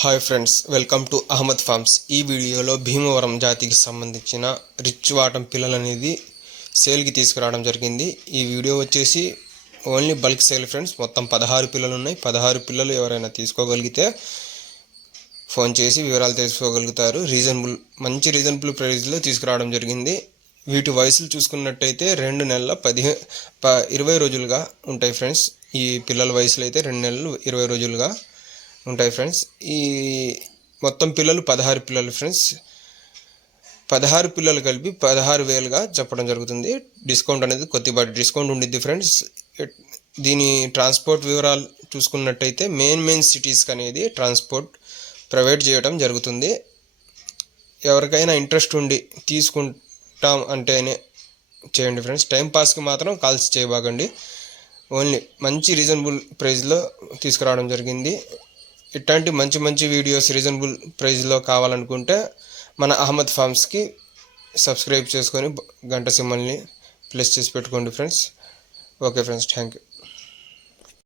Hi friends, welcome to Ahmed farms. ఈ వీడియోలో భీమవరం జాతికి సంబంధించిన రిచ్ వాటం పిల్లలు అనేది సేల్కి తీసుకురావడం జరిగింది. ఈ వీడియో వచ్చేసి ఓన్లీ బల్క్ సేల్ ఫ్రెండ్స్. మొత్తం 16 పిల్లలు ఉన్నాయి. 16 పిల్లలు ఎవరైనా తీసుకోగలిగితే ఫోన్ చేసి వివరాలు తెలుసుకోగలుగుతారు. మంచి రీజనబుల్ ప్రైస్లో తీసుకురావడం జరిగింది. వీటి వయసులు చూసుకున్నట్టయితే 2 నెలల 20 రోజులుగా ఉంటాయి ఫ్రెండ్స్. ఈ పిల్లల వయసులు అయితే 2 నెలలు 20 రోజులుగా ఉంటాయి ఫ్రెండ్స్. ఈ మొత్తం పిల్లలు 16 పిల్లలు ఫ్రెండ్స్. 16 పిల్లలు కలిపి 16,000గా చెప్పడం జరుగుతుంది. డిస్కౌంట్ అనేది కొద్దిపాటి డిస్కౌంట్ ఉండిద్ది ఫ్రెండ్స్. దీని ట్రాన్స్పోర్ట్ వివరాలు చూసుకున్నట్టయితే మెయిన్ సిటీస్కి అనేది ట్రాన్స్పోర్ట్ ప్రొవైడ్ చేయడం జరుగుతుంది. ఎవరికైనా ఇంట్రెస్ట్ ఉండి తీసుకుంటాం అంటేనే చేయండి ఫ్రెండ్స్. టైంపాస్కి మాత్రం కాల్స్ చేయబాకండి. ఓన్లీ మంచి రీజనబుల్ ప్రైస్లో తీసుకురావడం జరిగింది. ఇట్లాంటి మంచి వీడియోస్ రీజనబుల్ ప్రైస్లో కావాలనుకుంటే మన అహ్మద్ ఫార్మ్స్కి సబ్స్క్రైబ్ చేసుకొని గంట సింబల్ని ప్రెస్ చేసి పెట్టుకోండి friends. Okay friends, thank you.